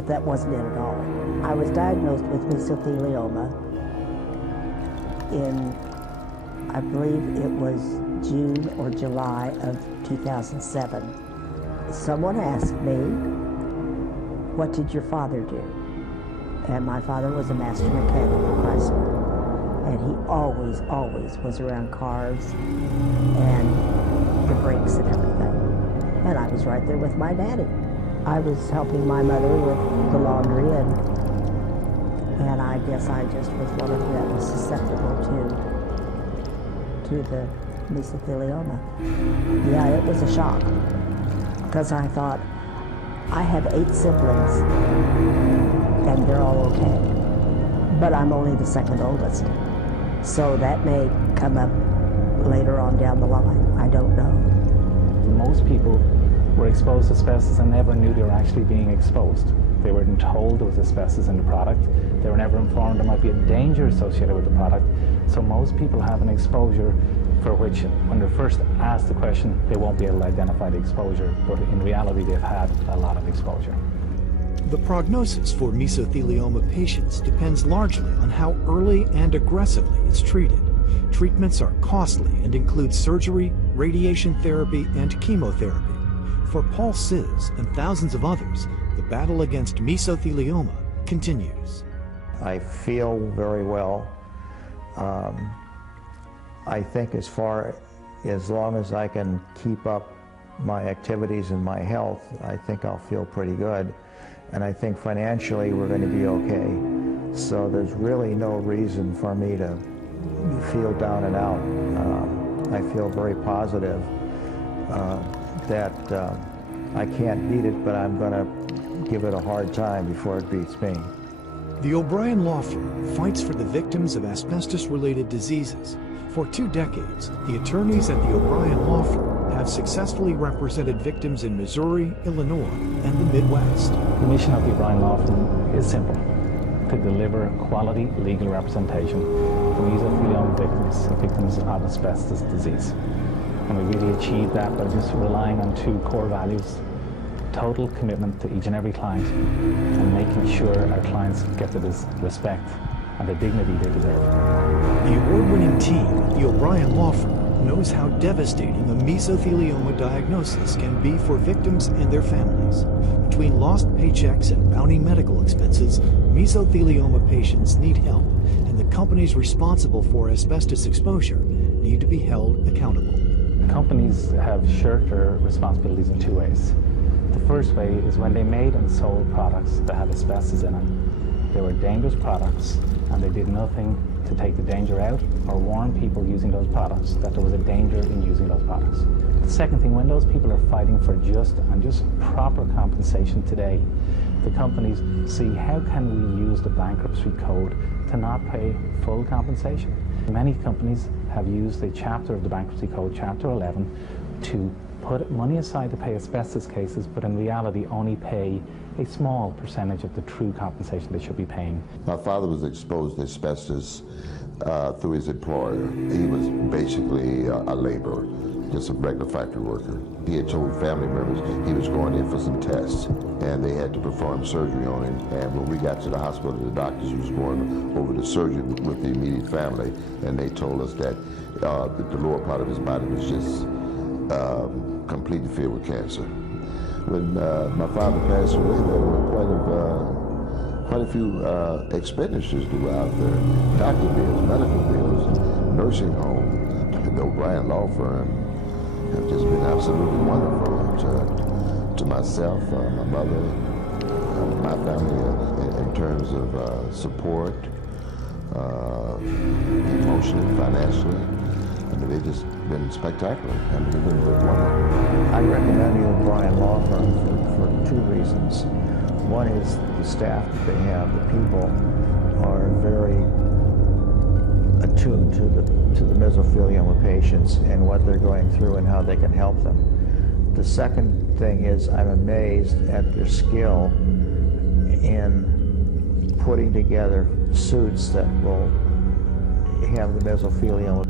but that wasn't it at all. I was diagnosed with mesothelioma in, I believe it was June or July of 2007. Someone asked me, what did your father do? And my father was a master mechanic at Chrysler. And he always was around cars and the brakes and everything. And I was right there with my daddy. I was helping my mother with the laundry, and I guess I just was one of them that was susceptible to the mesothelioma. Yeah, it was a shock, because I thought, I have 8 siblings, and they're all okay. But I'm only the second oldest. So that may come up later on down the line. I don't know. Most people were exposed to asbestos and never knew they were actually being exposed. They weren't told there was asbestos in the product. They were never informed there might be a danger associated with the product. So most people have an exposure for which, when they're first asked the question, they won't be able to identify the exposure, but in reality they've had a lot of exposure. The prognosis for mesothelioma patients depends largely on how early and aggressively it's treated. Treatments are costly and include surgery, radiation therapy, and chemotherapy. For Paul Sizz and thousands of others, the battle against mesothelioma continues. I feel very well. I think as long as I can keep up my activities and my health, I think I'll feel pretty good. And I think financially we're going to be okay. So there's really no reason for me to feel down and out. I feel very positive that I can't beat it, but I'm going to give it a hard time before it beats me. The O'Brien Law Firm fights for the victims of asbestos-related diseases. For 2 decades, the attorneys at the O'Brien Law Firm have successfully represented victims in Missouri, Illinois, and the Midwest. The mission of the O'Brien Law Firm is simple: to deliver quality legal representation for mesothelioma victims of asbestos disease. And we really achieve that by just relying on 2 core values: total commitment to each and every client, and making sure our clients get the respect and the dignity they deserve. The award-winning team at the O'Brien Law Firm knows how devastating a mesothelioma diagnosis can be for victims and their families. Between lost paychecks and mounting medical expenses, mesothelioma patients need help, and the companies responsible for asbestos exposure need to be held accountable. Companies have shirked their responsibilities in 2 ways. The first way is when they made and sold products that had asbestos in them. They were dangerous products, and they did nothing to take the danger out or warn people using those products that there was a danger in using those products. The second thing, when those people are fighting for just proper compensation today, the companies see how can we use the bankruptcy code to not pay full compensation. Many companies have used a chapter of the bankruptcy code, Chapter 11, to put money aside to pay asbestos cases, but in reality only pay a small percentage of the true compensation they should be paying. My father was exposed to asbestos through his employer. He was basically a laborer, just a regular factory worker. He had told family members he was going in for some tests, and they had to perform surgery on him. And when we got to the hospital, the doctors was going over the surgery with the immediate family, and they told us that the lower part of his body was just completely filled with cancer. When my father passed away, there were quite a few expenditures throughout there: doctor bills, medical bills, nursing home. The O'Brien Law Firm have just been absolutely wonderful to myself, my mother, my family, in terms of support, emotionally, financially. I mean, they've just been spectacular. I mean, they've been wonderful. I recommend the O'Brien Law Firm for 2 reasons. One is the staff that they have. The people are very attuned to the mesothelioma patients and what they're going through and how they can help them. The second thing is I'm amazed at their skill in putting together suits that will have the mesothelioma